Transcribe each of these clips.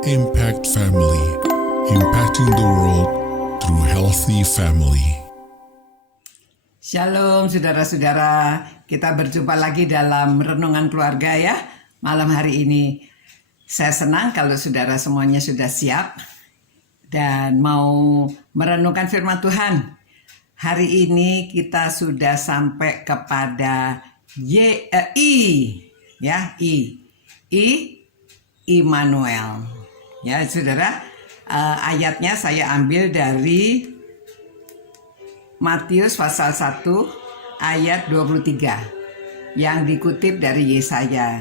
Impact Family, impacting the world through healthy family. Shalom saudara-saudara, kita berjumpa lagi dalam Renungan Keluarga ya. Malam hari ini saya senang kalau saudara semuanya sudah siap dan mau merenungkan firman Tuhan. Hari ini kita sudah sampai kepada Immanuel. Ya saudara, ayatnya saya ambil dari Matius pasal 1 ayat 23 yang dikutip dari Yesaya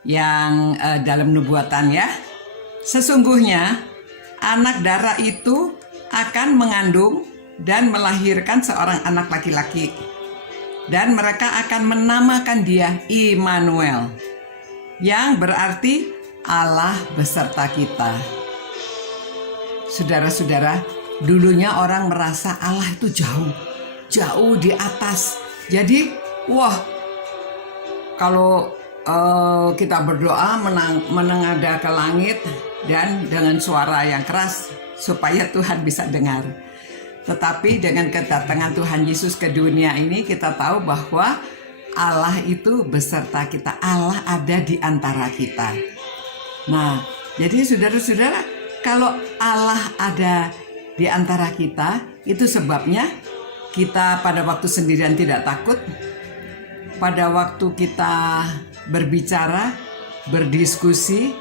yang dalam nubuatan ya. Sesungguhnya anak darah itu akan mengandung dan melahirkan seorang anak laki-laki, dan mereka akan menamakan dia Immanuel, yang berarti Allah beserta kita. Saudara-saudara, dulunya orang merasa Allah itu jauh di atas. Jadi, kalau kita berdoa menengadah ke langit dan dengan suara yang keras supaya Tuhan bisa dengar. Tetapi dengan kedatangan Tuhan Yesus ke dunia ini, kita tahu bahwa Allah itu beserta kita. Allah ada di antara kita. Nah, jadi saudara-saudara, kalau Allah ada di antara kita, itu sebabnya kita pada waktu sendirian tidak takut. Pada waktu kita berbicara, berdiskusi,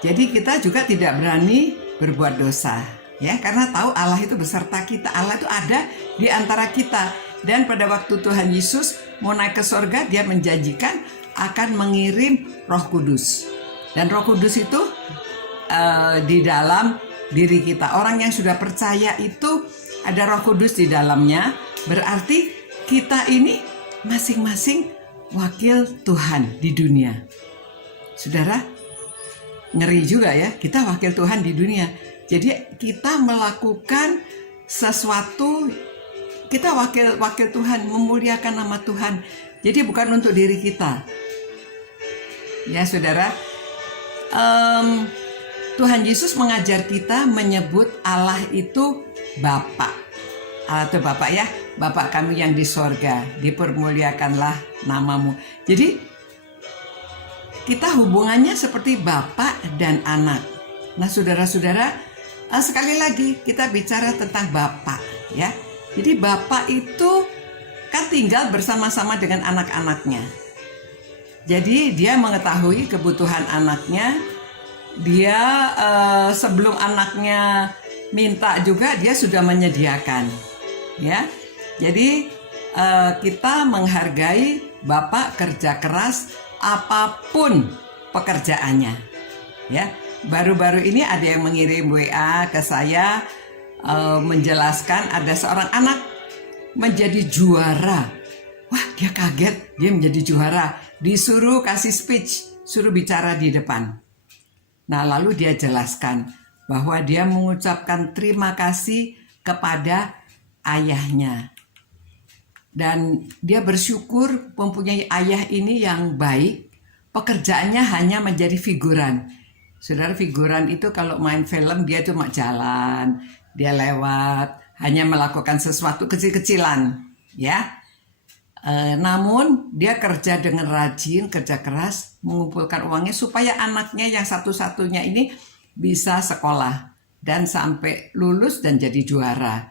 jadi kita juga tidak berani berbuat dosa. Ya, karena tahu Allah itu beserta kita. Allah itu ada di antara kita. Dan pada waktu Tuhan Yesus mau naik ke sorga, dia menjanjikan akan mengirim Roh Kudus. Dan Roh Kudus itu di dalam diri kita. Orang yang sudah percaya itu ada Roh Kudus di dalamnya. Berarti kita ini masing-masing wakil Tuhan di dunia. Saudara, ngeri juga ya, kita wakil Tuhan di dunia. Jadi kita melakukan sesuatu, kita wakil Tuhan, memuliakan nama Tuhan. Jadi bukan untuk diri kita. Ya saudara, Tuhan Yesus mengajar kita menyebut Allah itu Bapa. Atau Bapa ya, Bapa kami yang di sorga, dipermuliakanlah namamu. Jadi kita hubungannya seperti Bapa dan anak. Nah saudara-saudara, sekali lagi kita bicara tentang Bapa ya. Jadi Bapa itu kan tinggal bersama-sama dengan anak-anaknya. Jadi dia mengetahui kebutuhan anaknya. Dia sebelum anaknya minta juga dia sudah menyediakan. Ya, jadi kita menghargai Bapak kerja keras apapun pekerjaannya. Ya, baru-baru ini ada yang mengirim WA ke saya menjelaskan ada seorang anak menjadi juara. Wah, dia kaget, dia menjadi juara. Disuruh kasih speech, suruh bicara di depan. Nah, lalu dia jelaskan bahwa dia mengucapkan terima kasih kepada ayahnya. Dan dia bersyukur mempunyai ayah ini yang baik. Pekerjaannya hanya menjadi figuran. Saudara, figuran itu kalau main film dia cuma jalan, dia lewat, hanya melakukan sesuatu kecil-kecilan, ya. Namun dia kerja dengan rajin, kerja keras, mengumpulkan uangnya supaya anaknya yang satu-satunya ini bisa sekolah dan sampai lulus dan jadi juara.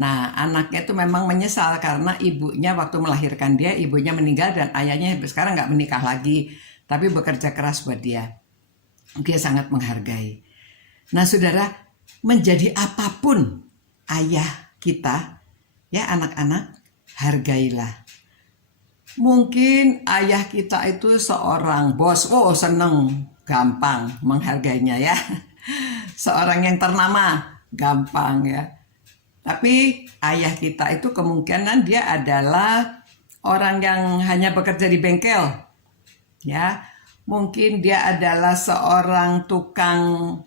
Nah, anaknya itu memang menyesal karena ibunya waktu melahirkan dia, ibunya meninggal dan ayahnya sekarang nggak menikah lagi, tapi bekerja keras buat dia. Dia sangat menghargai. Nah, saudara, menjadi apapun ayah kita, ya anak-anak, hargailah. Mungkin ayah kita itu seorang bos, seneng, gampang menghargainya ya. Seorang yang ternama, gampang ya. Tapi ayah kita itu kemungkinan dia adalah orang yang hanya bekerja di bengkel. Ya, mungkin dia adalah seorang tukang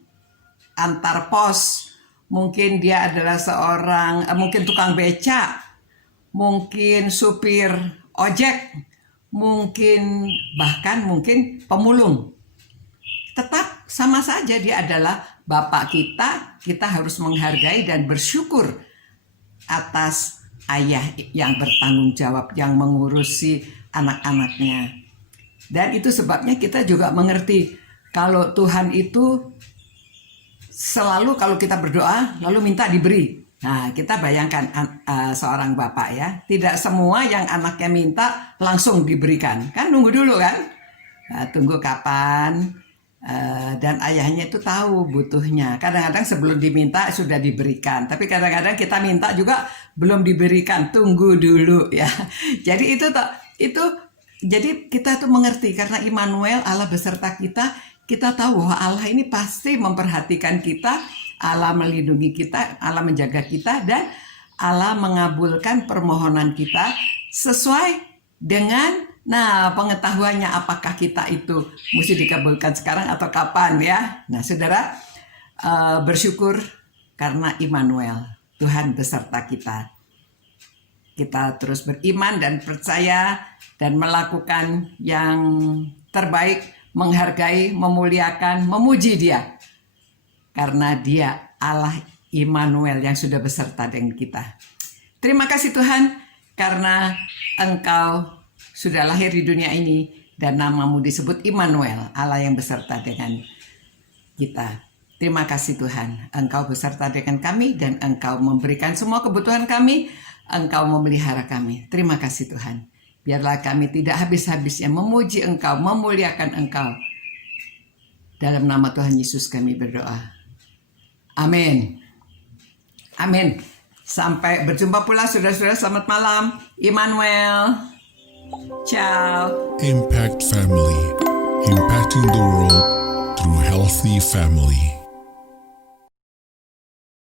antar pos. Mungkin dia adalah seorang mungkin tukang beca. Mungkin supir ojek, mungkin bahkan pemulung. Tetap sama saja dia adalah Bapak kita. Kita harus menghargai dan bersyukur atas ayah yang bertanggung jawab, yang mengurusi anak-anaknya. Dan itu sebabnya kita juga mengerti kalau Tuhan itu selalu kalau kita berdoa lalu minta diberi. Nah, kita bayangkan seorang bapak ya, tidak semua yang anaknya minta langsung diberikan. Kan nunggu dulu kan? Nah, tunggu kapan, dan ayahnya itu tahu butuhnya. Kadang-kadang sebelum diminta sudah diberikan, tapi kadang-kadang kita minta juga belum diberikan, tunggu dulu ya. Jadi jadi kita tuh mengerti karena Immanuel, Allah beserta kita. Kita tahu bahwa Allah ini pasti memperhatikan kita, Allah melindungi kita, Allah menjaga kita, dan Allah mengabulkan permohonan kita sesuai dengan pengetahuannya apakah kita itu mesti dikabulkan sekarang atau kapan ya. Nah saudara, bersyukur karena Immanuel, Tuhan beserta kita. Kita terus beriman dan percaya dan melakukan yang terbaik, menghargai, memuliakan, memuji Dia. Karena Dia Allah Immanuel yang sudah beserta dengan kita. Terima kasih Tuhan karena Engkau sudah lahir di dunia ini dan namamu disebut Immanuel, Allah yang beserta dengan kita. Terima kasih Tuhan, Engkau beserta dengan kami dan Engkau memberikan semua kebutuhan kami, Engkau memelihara kami. Terima kasih Tuhan. Biarlah kami tidak habis-habisnya memuji Engkau, memuliakan Engkau. Dalam nama Tuhan Yesus kami berdoa. Amin. Amin. Sampai berjumpa pula saudara-saudara, selamat malam. Immanuel. Ciao. Impact Family, impacting the world through healthy family.